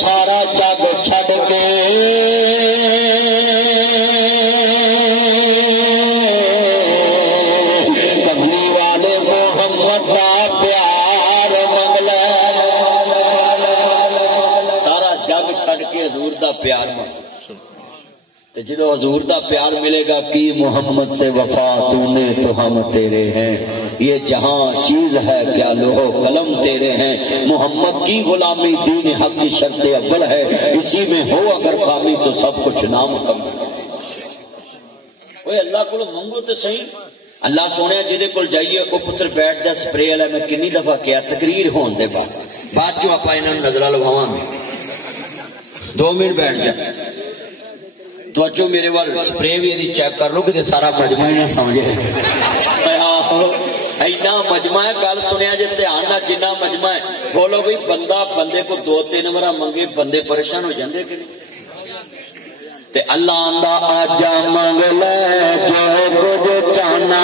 سارا جگ چھڈ کے کملی والے محمد کا پیار منگ لے. سارا جگ چھڈ کے حضور دا پیار منگ. جدو حضور دا پیار ملے گا کی محمد سے وفا تو نے تو ہم تیرے ہیں. یہ جہاں چیز ہے کیا لوح قلم تیرے ہیں. محمد کی غلامی دین حق کی شرط اول ہے. اسی میں ہو اگر خامی تو سب کچھ نامکمل. اوے اللہ کو منگو تو صحیح. اللہ سونے جہدے کول جائیے وہ پتر بیٹھ جا سپرے والا. میں کنی دفعہ کیا تقریر ہون دے بعد جو آپ انہاں نظر لواواں گے 2 منٹ بیٹھ جا. توجہ میرے وال سپرے بھی یہ چیک کر لو کہ سارا مجمع ہی نہ سمجھے. اینا مجمع ہے گل سنیا جی دھیان نہ جنہ مجمع ہے. بولو بھائی بندہ بندے کو 2-3 بار منگے بندے پریشان ہو جاندے کہ تے اللہ آندا آجا منگ لے جو کچھ چاہنا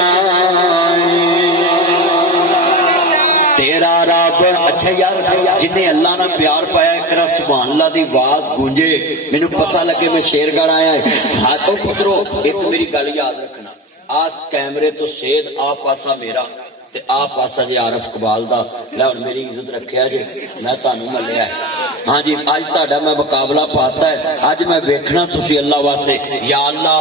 تیرا رب. اچھا یار جنہیں اللہ نے پیار پایا کرا سبحان اللہ دی آواز گونجے مینوں پتہ لگے میں شیر گڑھ آیا ہے. ہاتھوں پترو ایک میری گل یاد رکھنا. آج کیمرے تو سید آ پاسا میرا تے آ پاسا جی عارف اقبال دا. لے میری عزت رکھیا جی میں تانوں ملیا ہے. ہاں جی اج تہاڈا میں مقابلہ پاتا ہے. اج میں ویکھنا تسی اللہ واسطے یا اللہ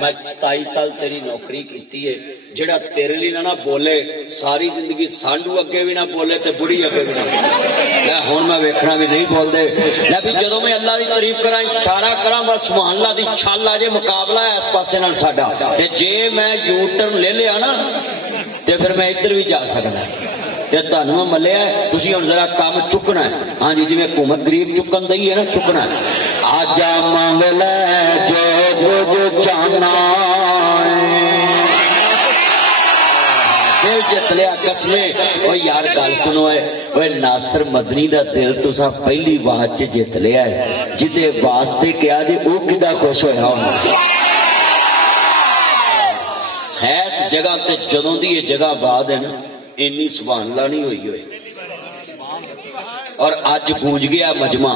میں 27 سال تیری نوکری کیتی ہے. جڑا تیرے لیے نہ بولے ساری زندگی سانڈو اگے بھی نہ بولے تے بڑھی اگے بھی نہ بولے. ہن میں ویکھنا بھی نہیں بول دے. نبی جدوں میں اللہ دی تعریف کراں اشارہ کراں بس سبحان اللہ دی چھال آ جے مقابلہ ہے اس پاسے نال ساڈا. تے جے میں یو ٹرن لے لیا نا تے پھر میں ادھر بھی جا سکدا. تے تانوں ملیا ہے تسی ہن ذرا کام چکنا ہے. ہاں جی جویں حکومت غریب چکن دئی ہے نا چکنا ہے. آجا مانگ لے جو کچھ چاہنا دل جت لیا قسمے. او یار گل سنو اے اوے ناصر مدنی دا دل تسا پہلی بات چ جت لیا ہے. جدے واسطے کیا جے او کڈا خوش ہویا ہونا ہے. اس جگہ تے جدوں دی یہ جگہ آباد ہے نا اینی سبحان اللہ نہیں ہوئی ہوئی. اور اج گونج گیا مجمع.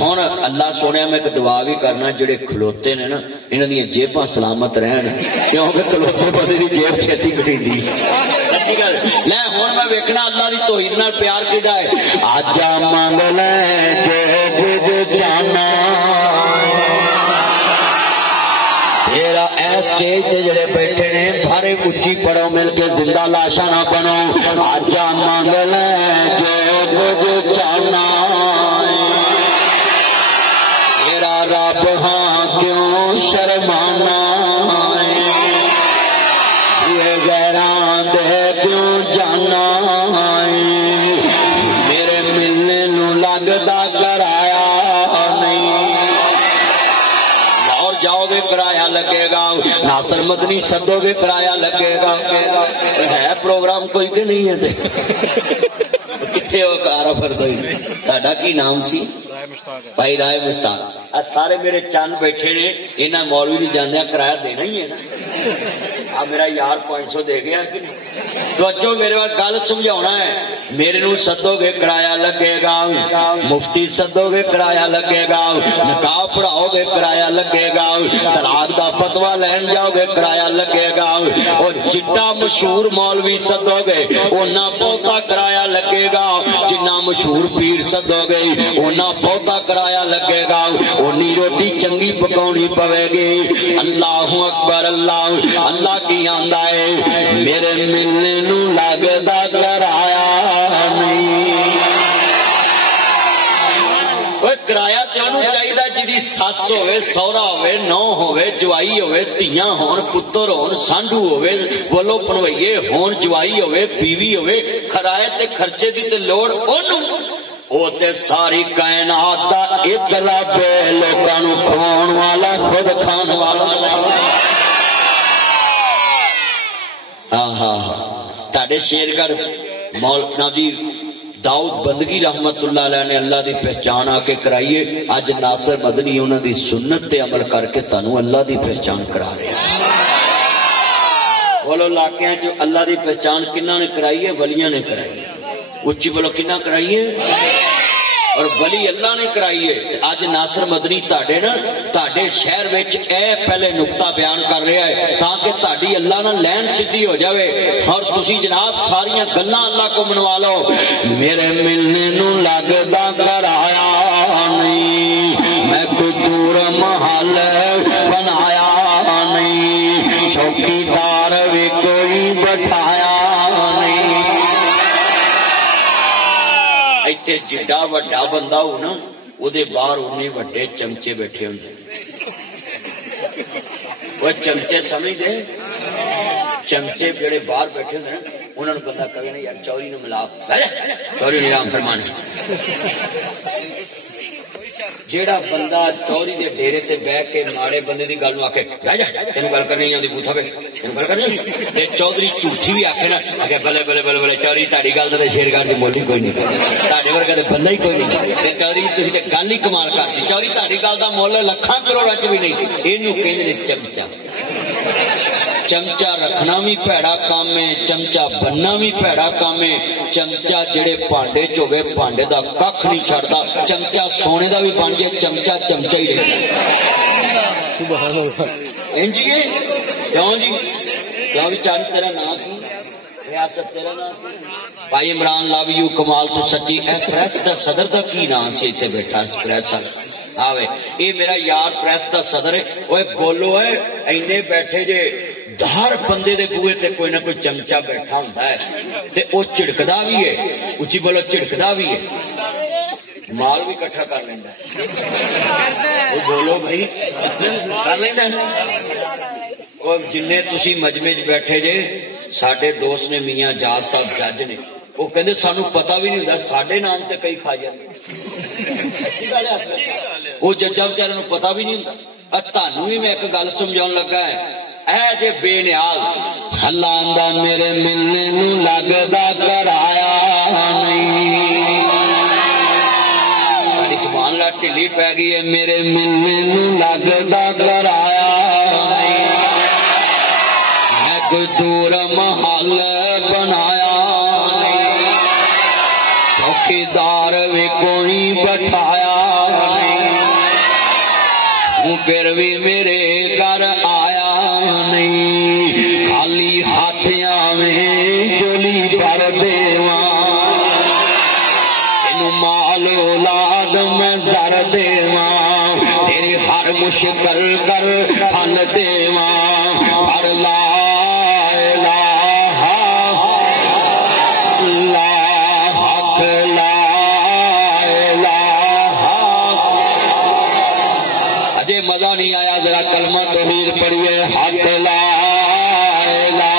ہن اللہ سونے میں ایک دعا بھی کرنا جڑے کھلوتے نے نا انہاں دی جیباں سلامت رہن کیونکہ کھلوتے بندے دی جیب چھتی کٹیندی. لے ہن میں ویکھنا اللہ دی توحید نال پیار کیدا ہے. آجا مانگ لے جو کچھ چاہنا تیرا اے سٹیج تے جڑے بیٹھے نے بھارے اچھی پڑھو مل کے زندہ لاشاں نہ بنو. آجا مانگ لے جو کچھ چاہنا تیرا رب ہاں کیوں شرمانا یہ غیراں دے کیوں جانا میرے ملنے نو لگدا کرایا نہیں. اور جاؤ گے کرایہ لگے گا. ناصر مدنی سدو گے کرایہ لگے گا. ہے پروگرام کوئی کہ نہیں ہے کتنے ہو کارا فردوئی. تہاڈا کی نام سی؟ بھائی رائے مشتاق. سارے میرے چند بیٹھے نے انہاں مولوی نہیں جاندے کرایہ دینا ہی ہے نا. میرا یار 500 دے گیا کہ نہیں. توجہ میرے وال گل سمجھاؤنا ہے. میرے نو سدو گے کرایہ لگے گا. مفتی سدو گے کرایہ لگے گا. نکاح پڑھاؤ گے کرایہ لگے گا. طلاق دا فتوا لین جاؤ گے کرایہ لگے گا. اور جتنا مشہور مولوی سدو گے اونا بہتا کرایہ لگے گا. جنہ مشہور پیر سدو گے اونا بہتا کرایہ لگے گا. اونی روٹی چنگی پکاونی پوے گی. اللہ اکبر. اللہ اللہ کی آندا ہے میرے ملنے نو لگدا کرایا نہیں. وہ کرایہ تینوں چاہیے جی سس ہوے سہرا ہوے نو ہوے جوائی ہوے تیاں ہون پتر ہون سانڈو ہوے بولو پنوئیے ہون جوائی ہوے بیوی ہوے. کرایہ تے خرچے دی تے لوڑ اونوں او تے ساری کائنات دا اطلاع بے لوکاں نوں کھاون والا خود کھان والا. ہاں ہاں تاڈے شیر گھر مولانا جی داؤد بندگی رحمت اللہ علیہ نے اللہ دی پہچان آ کے کرائیے. اج ناصر مدنی انہاں دی سنت تے عمل کر کے تانوں اللہ دی پہچان کرا رہے ہیں. بولو علاقیاں چ اللہ دی پہچان کنہاں نے کرائی ہے؟ ولیاں نے کرائی ہے. اچھی بولو کنہاں کرائی ہے؟ اور ولی اللہ نے کرائی ہے. اج ناصر مدنی تاڈے نا تاڈے شہر وچ اے پہلے نقطہ بیان کر رہا ہے تاکہ تاڈی اللہ نال لین سیدھی ہو جاوے اور تسی جناب ساریاں گلاں اللہ کو منوا لو. میرے ملنے نو لگدا کرایا نہیں میں کوئی دور محل بنایا نہیں چوکیدار بھی کوئی بٹھایا نہیں. ایتھے جڈا وڈا بندہ ہو نا وہ دے باہر انہیں وڈے چمچے بیٹھے ہوندے. وہ چمچے سمجھ دے چمچے جڑے باہر بیٹھے ہوندے نا انہوں نے بندہ کہے نا یار چوری نو ملا چوری نظام فرمانے. جیڑا بندہ چوری دے ڈیرے تے بہ کے ماڑے بندے دی گل نو آکھے بہ جا تینوں گل کرنی آندی بوتھا وے تینوں گل کرنی تے چودھری جھوٹھی بھی آکھے نا کہ بلے بلے بلے بلے چوری تہاڈی گل تے شیر گھر دی مولی کوئی نہیں تہاڈے ورگا تے بندہ ہی کوئی نہیں تے چوری تسی تے گل ہی کمال کرتی. چوری تہاڈی گل دا مول لکھاں کروڑاں چ بھی نہیں. اینو کہندے نے چمچا. چمچا رکھنا بھی پیڑا کام ہے چمچا بننا بھی پیڑا کام ہے. چمچا جڑے پانڈے چوے پانڈے دا ککھ نہیں چھڑدا. چمچا سونے دا بھی بن گیا چمچا چمچا ہی رہے. سبحان اللہ. انجی کیوں جی کیوں بھی چاند تیرا نام کی ریاست تیرا نام بھائی عمران لو یو کمال تو سچی. اے پریس دا صدر دا کی نام سی اتنے بیٹھا اس پریس آوے یہ میرا یار پریس دا صدر ہے. اوے بولو ہے اینے بیٹھے جے ہر بندے دے بوئے تے کوئی نہ کوئی چمچا بیٹھا ہوندا ہے تے او چڑکدا بھی ہے. اچھی بولو چڑکدا بھی ہے. مال بھی کٹھا کر لیندا ہے. او بولو بھائی کر لیندا ہے. او جننے تسی مجمع وچ بیٹھے جے ساڈے دوست نے میاں جاز صاحب جج نے وہ کہندے سانو پتہ بھی نہیں ہوندا ساڈے نام تے کئی کھا جاندے. وہ ججا بیچارے نوں پتہ بھی نہیں ہوندا. تانوں بھی میں ایک گل سمجھاؤن لگا ہے اے جے بے نیاز اللہ آندا میرے ملنے نو لگدا کرایا نہیں. سبحان اللہ ٹھلی پی گئی ہے. میرے ملنے نو لگدا کرایا نہیں میں کوئی دور محل بنایا نہیں چوکیدار بھی کوئی بٹھایا نہیں. پھر بھی میرے گھر آیا نہیں خالی ہاتھیاں میں جولی بھر دیواں تینوں مال اولاد میں زر دیواں تیری ہر مشکل کر حل دیواں پر لا الہ الا حق لا مزہ نہیں آیا ذرا کلمہ توحید پڑھیے حق لا الہ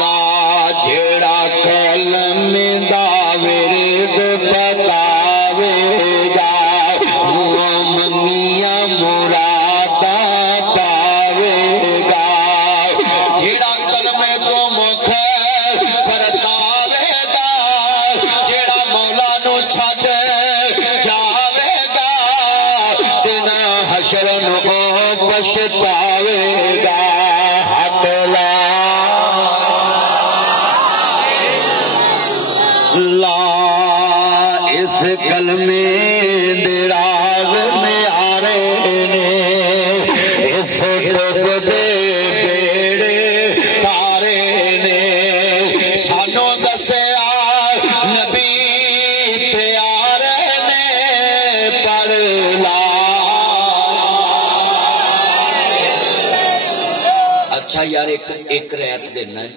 لا جیڑا کلمے دا ورد بتاوے گا منیاں مراداں پاوے گا. جیڑا کلمے کو مکھ پرتاوے گا جیڑا مولا نو چھڈ حشر نو پچھتاوے گا. حق لا لا اس کلمے دے راز نیارے نے اس ڈب دے بیڑے تارے نے سانو دسیا نبی پیارے نے پر لا. اچھا یار ایک رعایت دینا ہے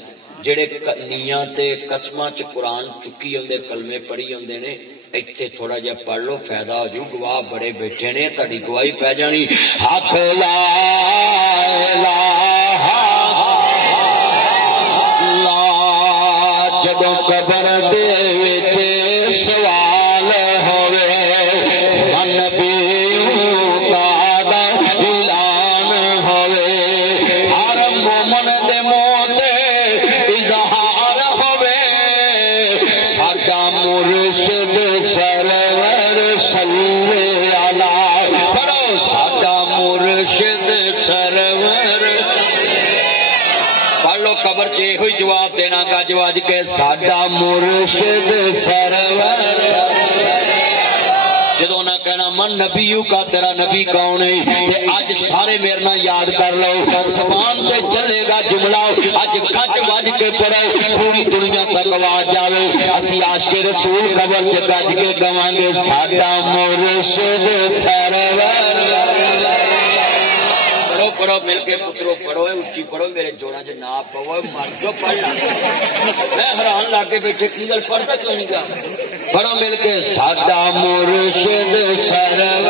جڑے نیاں تے قسماں چ قرآن چکی ہوندے کلمے پڑھی ہوندے نے ایتھے تھوڑا جہا پڑھ لو فائدہ ہو جو. گواہ بڑے بیٹھے نے تہاڈی گواہی پہ جانی. حق لا الہ لا جدوں قبر دے وچ سوال ہوے نبی کا اعلان ہوے ہر مومن دے منہ تے اظہار ہوے ساڈا مرشد سرور صلی علی پڑھو ساڈا مرشد سرور پڑھ لو قبر چ ہوئی جواب دینا گج وج کے ساڈا مرشد سرور جدو نہ کہنا من نبیو کا تیرا نبی کون ہے تے اج سارے میرے نال یاد کر لو زبان سے چلے گا جملہ اج گج وج کے پڑے پوری دنیا تک آواز جاوے اسی عاشق رسول قبر چ گج کے گواں گے ساڈا مرشد سرور پڑھو مل کے پترو پڑھو اچھی پڑھو میرے جوڑا جو نہ پو مر جو پڑھ میں حیران لا کے بیٹھے کی گل پڑھتا کیوں نہیں گا پڑھو مل کے ساڈا مرشد سرور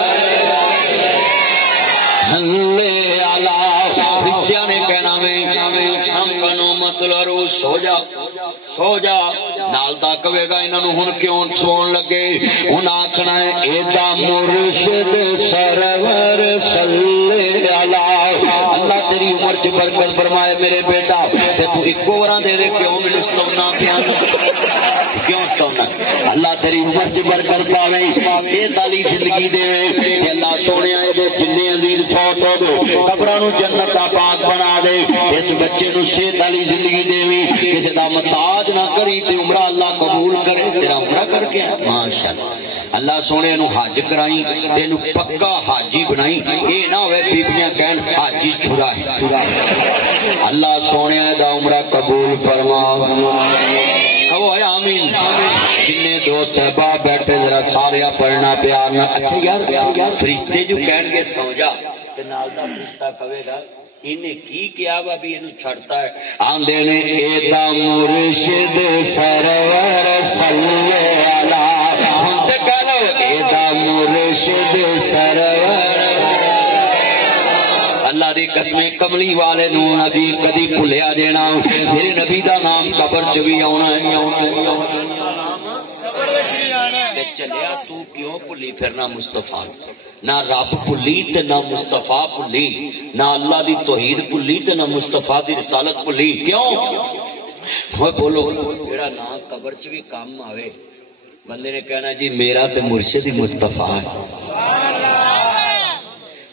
صلی علی فرشتیاں نے کہنا میں ہم بنو مطلب سو جا نال دا کہے گا انہاں نوں ہن کیوں سون لگے ہن آکھنا ہے ایدا مرشد سرور صلی علی اللہ تیری عمر چ برکت فرمائے میرے بیٹا تے تو ایک وراں دے دے کیوں مینوں ستونا پیا کیوں ستونا اللہ تیری عمر چ برکت پاوے صحت والی زندگی دے تے اللہ سونیا اے جننے عزیز فوت ہو گئے قبراں نوں جنت دا باغ بنا دے اس بچے نوں صحت والی زندگی دیویں کسے دا محتاج نہ کری تے عمرہ اللہ قبول کرے تیرا عمرہ کر کے ماشاءاللہ اللہ سونے نو حج کرائی تینو پکا حاجی بنائی اے نہ ہوئے بیبیاں کہن حاجی چھڑا ہے اللہ سونے دا عمرہ قبول فرما کہو ہے آمین کنے دوست احباب بیٹھے ذرا سارے پڑھنا پیار نہ اچھا یار فرشتے جو کہن گے سو جا تے نال دا فرشتہ کہے گا انہیں کی کیا بھی انہوں چھڑتا ہے آندے نے ایدا مرشد سرور صلی علی ہونتے کہہ لو ایدا مرشد سرور اللہ دی قسمیں کملی والے نوں نبی کدی بھلیا دینا میرے نبی دا نام قبر چ بھی آنا ہے چلیا تو کیوں بھلی پھرنا مصطفیٰ نہ رب بھلی تے نہ مصطفیٰ بھلی نہ اللہ دی توحید بھلی تے نہ مصطفیٰ دی رسالت بھلی کیوں وہ بولو جڑا نام قبر چ بھی کام آوے بندے نے کہنا جی میرا تے مرشد ہی مصطفیٰ ہے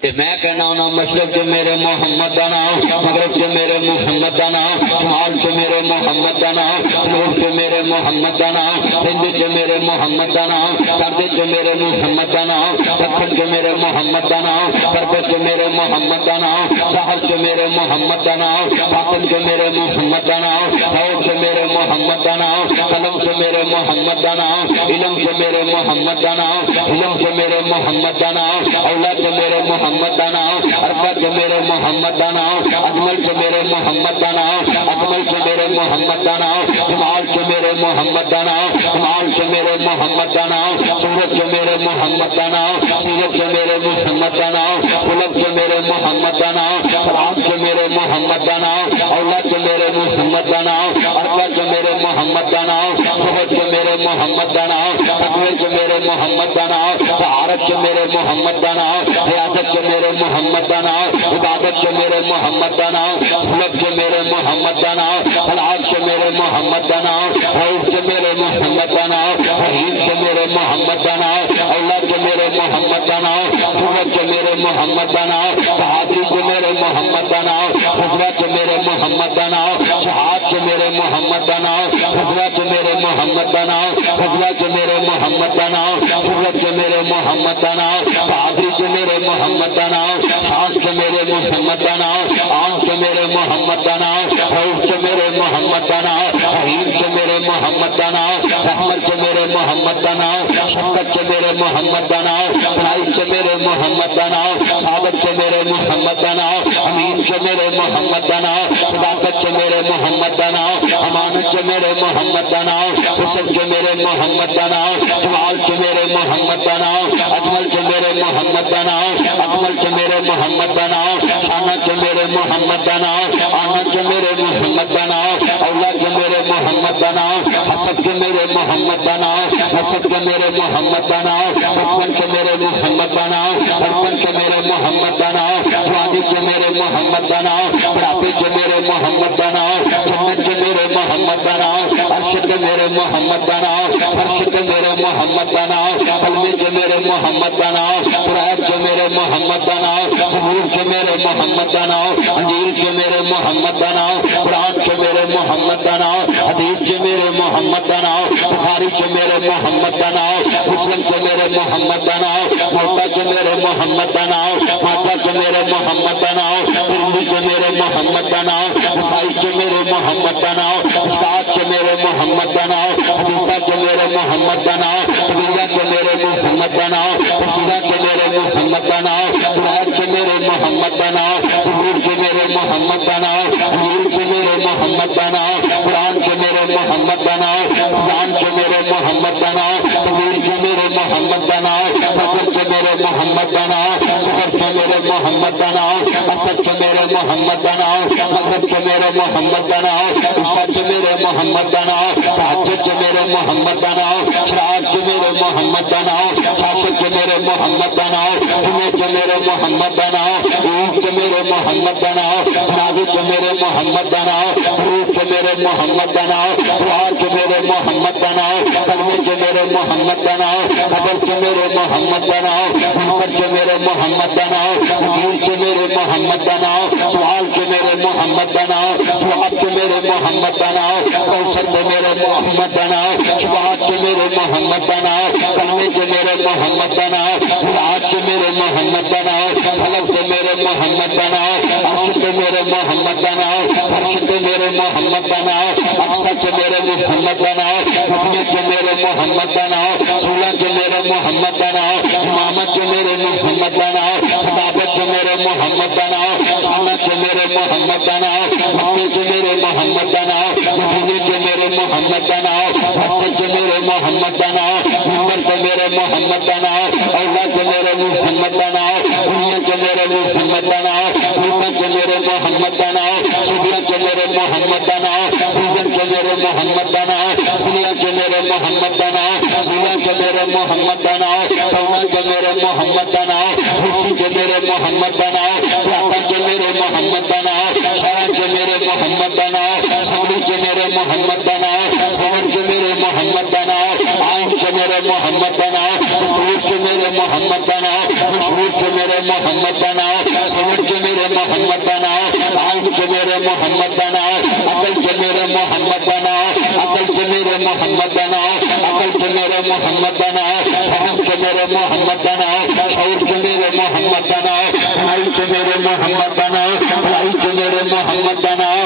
تے میں کہنا ہونا مشرق جو میرے محمد دا نام مغرب جو میرے محمد دا نام شمال جو میرے محمد دا نام جنوب جو میرے محمد دا نام ہند جو میرے محمد دا نام سرد جو میرے محمد دا نام دکھن جو میرے محمد دا نام غرب جو میرے محمد دا نام سحر جو میرے محمد دا نام باطن جو میرے محمد دا نام غور جو میرے محمد دا نام قلم جو میرے محمد دا نام علم جو میرے محمد دا نام علم جو میرے محمد دا نام اولاد جو میرے محمد دا نام اربا جو میرے محمد دا نام اجمل جو میرے محمد دا نام اکمل جو میرے محمد دا نام جمال جو میرے محمد دا نام کمال جو میرے محمد دا نام صورت جو میرے محمد دا نام سیرت جو میرے محمد دا نام خلق جو میرے محمد دا نام قرآن جو میرے محمد دا نام اولاد جو میرے محمد دا نام اربا جو میرے محمد دا نام صحبت جو میرے محمد دا نام تقوی جو میرے محمد دا نام طہارت جو میرے محمد دا نام ریاضت جو میرے محمد دا نام عبادت جو میرے محمد دا نام خلق جو میرے محمد دا نام فلاح جو میرے محمد دا نام رئیس جو میرے محمد دا نام رحیم جو میرے محمد دا نام اولاد جو میرے محمد دا نام صورت جو میرے محمد دا نام بہادری جو میرے محمد دا نام رضوہ جو میرے محمد دا نام جہاد جو میرے محمد دا نام رضوہ جو میرے محمد دا نام رضوہ جو میرے محمد دا نام صورت جو میرے محمد دا نام بہادری جو میرے محمد دا نام شان جو میرے محمد دا نام آن جو میرے محمد دا نام رؤوف جو میرے محمد دا نام رحیم جو میرے محمد دا نام رحمت جو میرے محمد دا نام شفقت جو میرے محمد دا نام بھلائی جو میرے محمد دا نام سعادت جو میرے محمد دا نام امین جو میرے محمد دا نام صداقت جو میرے محمد دا نام امانت جو میرے محمد دا نام حسن جو میرے محمد دا نام جمال جو میرے محمد دا نام اجمل جو میرے محمد دا نام اکمل جو میرے محمد دا نام شانت جو میرے محمد دا نام آنت جو میرے محمد دا نام اولاد جو میرے محمد دا نام حسب جو میرے محمد دا نام نصب جو میرے محمد دا نام حکمن جو میرے محمد دا نام حکمن جو میرے محمد دا نام جوانی جو میرے محمد دا نام بڑھاپے جو میرے محمد دا نام جنت جو میرے محمد کا نام، عرش تے میرے محمد کا نام، فرش تے میرے محمد کا نام، قلبے چ میرے محمد کا نام، قرآن چ میرے محمد کا نام، زبور چ میرے محمد کا نام، انجیل چ میرے محمد کا نام، قرآن چ میرے محمد کا نام، حدیث چ میرے محمد کا نام، بخاری چ میرے محمد کا نام، مسلم چ میرے محمد کا نام، موتا چ میرے محمد کا نام، ماتا چ میرے محمد کا نام، ترمذی چ میرے محمد کا نام، نسائی چ میرے محمد کا نام، مشکات چ میرے محمد کا نام، حدیثہ چ میرے محمد کا نام، طبیعہ چ میرے محمد کا نام، تشریح چ میرے محمد کا نام، قرآن چ میرے محمد کا نام، زبور چ میرے محمد کا نام، انجیل چ میرے محمد کا نام، قرآن چ میرے محمد کا نام، قرآن چ میرے محمد کا نام، طویل چ میرے محمد کا نام، فجر چ میرے محمد کا نام، سحر چ میرے محمد کا نام، عصر چ میرے محمد کا نام، مغرب چ میرے محمد کا نام، عشاء چ میرے محمد کا نام، تہجد چ میرے محمد کا نام، شراق چ میرے محمد کا نام، شاشر چ میرے محمد کا نام، جمعے چ میرے محمد کا نام، عید چ میرے محمد کا نام، جنازے چ میرے محمد کا نام، درود چ میرے محمد کا نام، دعا چ میرے محمد کا نام، کلمے چ میرے محمد کا نام، قبر چ میرے محمد کا نام، منکر چ میرے محمد کا نام، وکیل چ میرے محمد کا نام، سوال چ میرے محمد کا نام، جواب چ میرے محمد کا نام، کوثر چ میرے محمد کا نام، شفاعت چ میرے محمد کا نام، کلمے چ میرے محمد کا نام، میلاد چ میرے محمد کا نام، فلک چ میرے محمد کا نام، عرش چ میرے محمد کا نام، فرش چ میرے محمد کا نام، اقصی چ میرے محمد کا نام، مدینہ چ میرے محمد کا نام، سولہ چ میرے محمد کا نام، امامت چ میرے محمد کا نام، خطابت چ میرے محمد کا نام، سانہ چ میرے محمد کا نام، مکے چ میرے محمد کا نام، مدینے چ میرے محمد کا نام، مسجد چ میرے محمد کا نام، منبر چ میرے محمد کا نام، اولا چ میرے محمد کا نام، دنیا چ میرے محمد کا نام، ملکہ چ میرے محمد کا نام، صبح چ میرے محمد کا نام، پوزن چ میرے محمد کا نام، سنیا چ میرے محمد کا نام، سنیا چ میرے محمد کا نام، تونا چ میرے محمد کا نام، حسی چ میرے محمد کا نام، پراتا چ میرے محمد کا نام، شرع چ میرے محمد کا نام، سمری چ میرے محمد کا نام، سمر چ میرے محمد کا نام، آئین چ میرے محمد کا نام، دستور چ میرے محمد کا نام، مشہور چ میرے محمد کا نام، سمر چ میرے محمد کا نام، آئین چ میرے محمد کا نام، عقل چ میرے محمد کا نام، عقل چ میرے محمد کا نام، عقل چ میرے محمد کا نام، فہم چ میرے محمد کا نام، شعور چ میرے محمد کا نام، بھلائی چ میرے محمد کا نام، بھلائی چ میرے محمد کا نام،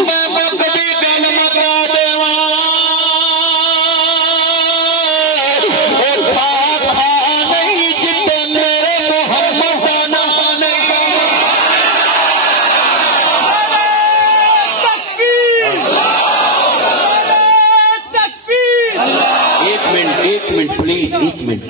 میں کبھی کلمہ کا دیواں ایک منٹ پلیز، ایک منٹ.